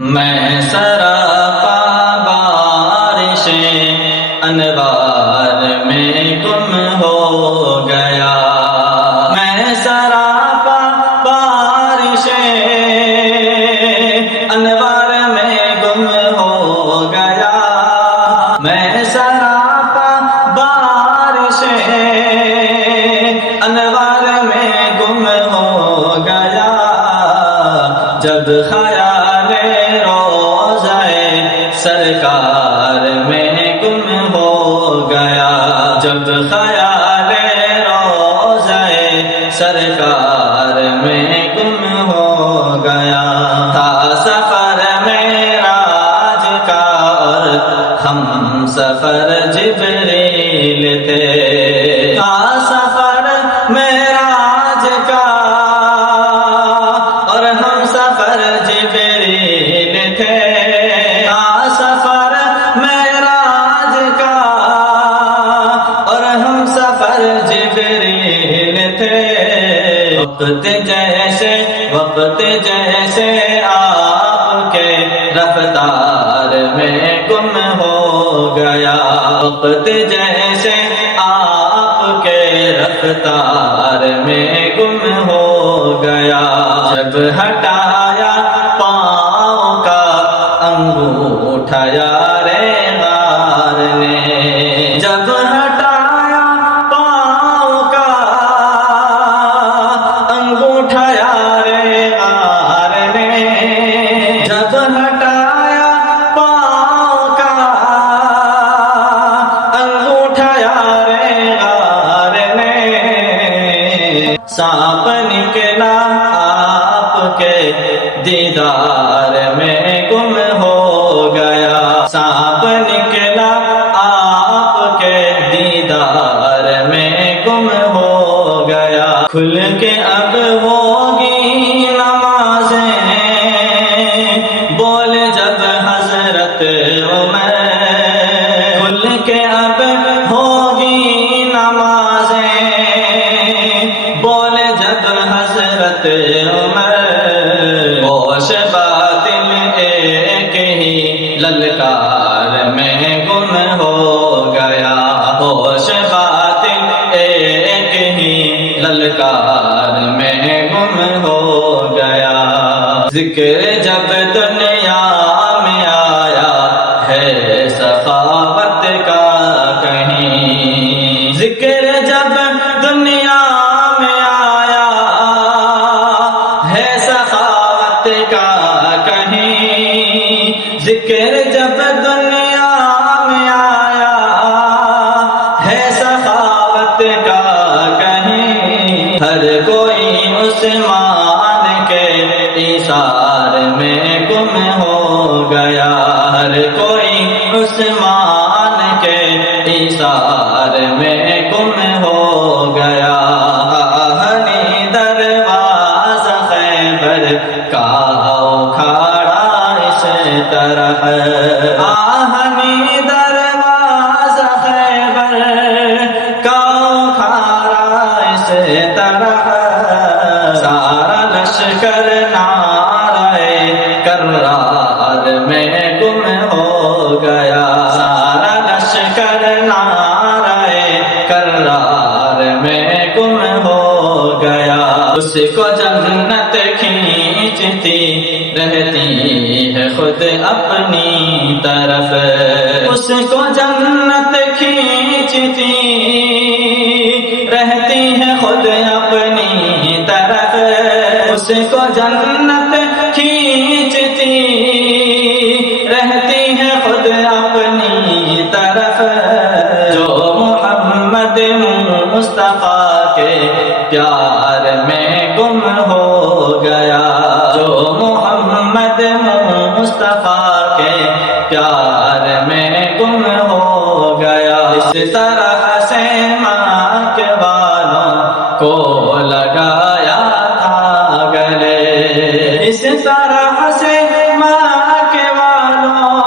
میں سراپا بارش انوار میں گم ہو گیا، میں سراپا بارش انوار میں گم ہو گیا، میں سراپا بارش انوار میں گم ہو گیا، جب خیال سرکار میں گم ہو گیا، جب خیال روضہ سرکار میں گم ہو گیا، تھا سفر معراج کا اور ہم سفر جبریل تھے، تھا سفر معراج کا اور ہم سفر جبریل تھے، جبریل تھے، وقت جیسے آپ کے رفتار میں گم ہو گیا، وقت جیسے آپ کے رفتار میں گم ہو گیا، جب ہٹایا پاؤں کا انگوٹھا یار غار نے، جب ہٹایا پاؤں کا انگوٹھا یار غار نے، جب ہٹایا پاؤں کا انگوٹھا یار غار نے، سانپ نکلا آپ کے دیدار میں گم ہو گیا، سانپ نکلا آپ کے دیدار میں گم ہو گیا، کھل کے اب ہوگی نمازیں بول جب حضرت عمر، کھل کے اب ہوگی نمازیں بول جب حضرت عمر، ہوش باطل ایک ہی للکار میں گم ہو گیا، ہوش باطل ایک ہی للکار میں گم ہو گیا، ذکر جب دنیا میں آیا ہے سخاوت کا کہیں، ذکر جب دنیا میں آیا ہے سخاوت کا کہیں، ذکر جب دنیا میں آیا ہے سخاوت کا کہیں، ہر کوئی عثمان کے ایثار میں گم ہو گیا، ہر کوئی عثمان کے ایثار میں گم ہو گیا، آہنی دروازہ خیبر کا اکھاڑا اس طرح، آہنی دروازہ خیبر کا اکھاڑا اس طرح، سارا لشکر نعرہ کرار میں گم ہو گیا، سارا لشکر نعرہ کرار میں گم ہو گیا، اس کو جنت کھینچتی رہتی ہے خود اپنی طرف، اس کو جنت کھینچتی رہتی ہے خود اپنی طرف، اس کو جنت کھینچتی رہتی ہے خود اپنی طرف، جو محمد مصطفیٰ کے پیار میں گم ہو گیا، جو محمد مصطفیٰ کے پیار میں گم ہو گیا، اس طرح سے ماں کے بالوں کو لگایا تھا گلے، اس طرح سے ماں کے بالوں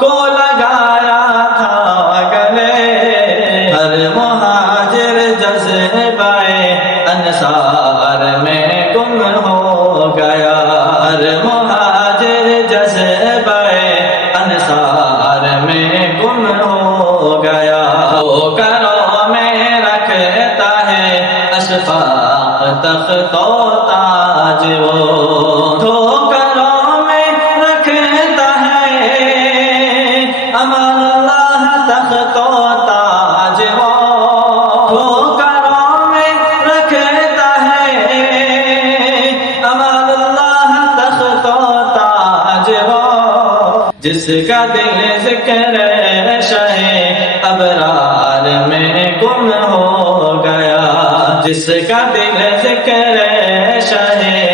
کو لگایا تھا گلے، ہر مہاجر جذبہ انصار میں گم ہو گیا، ہر مہاجر جس کا دل ذکر شاہ ابرار میں گم ہو گیا، جس کا دل ذکر شاہ